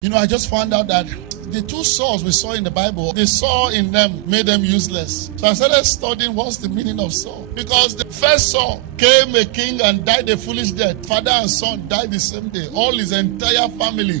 You know, I just found out that the two Sauls we saw in the Bible, the Saul in them made them useless. So I started studying what's the meaning of Saul. Because the first Saul came a king and died a foolish death. Father and son died the same day. All his entire family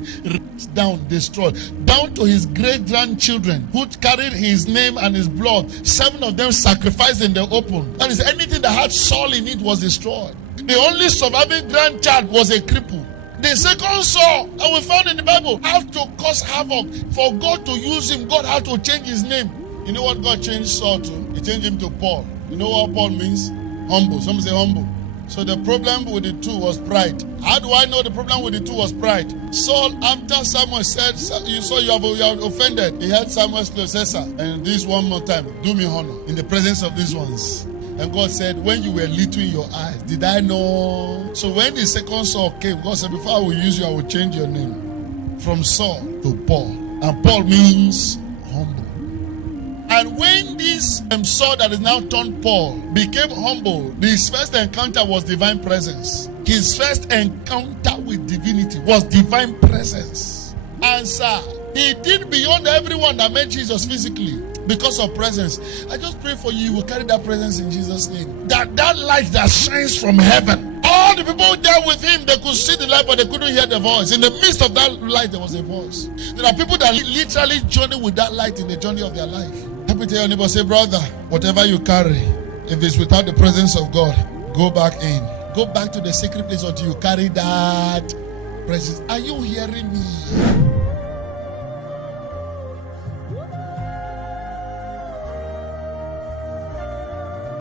down, destroyed. Down to his great-grandchildren who carried his name and his blood. 7 of them sacrificed in the open. That is, anything that had Saul in it was destroyed. The only surviving grandchild was a cripple. The second Saul that we found in the Bible had to cause havoc for God to use him. God had to change his name. You know what God changed Saul to? He changed him to Paul. You know what Paul means? Humble. Some say humble. So the problem with the two was pride. How do I know the problem with the two was pride? Saul, after Samuel said, you saw you have offended, he had Samuel's close, said, sir, and this one more time, do me honor in the presence of these ones. And God said, when you were little in your eyes, did I know? So when the second Saul came, God said, before I will use you, I will change your name from Saul to Paul. And Paul means humble. And when this Saul that is now turned Paul became humble, his first encounter was divine presence. His first encounter with divinity was divine presence. And sir, he did beyond everyone that met Jesus physically. Because of presence. I just pray for you, you will carry that presence in Jesus' name. That light that shines from heaven. All the people there with him, they could see the light, but they couldn't hear the voice. In the midst of that light, there was a voice. There are people that literally journey with that light in the journey of their life. Help me tell your neighbor, say, brother, whatever you carry, if it's without the presence of God, go back in. Go back to the secret place until you carry that presence. Are you hearing me?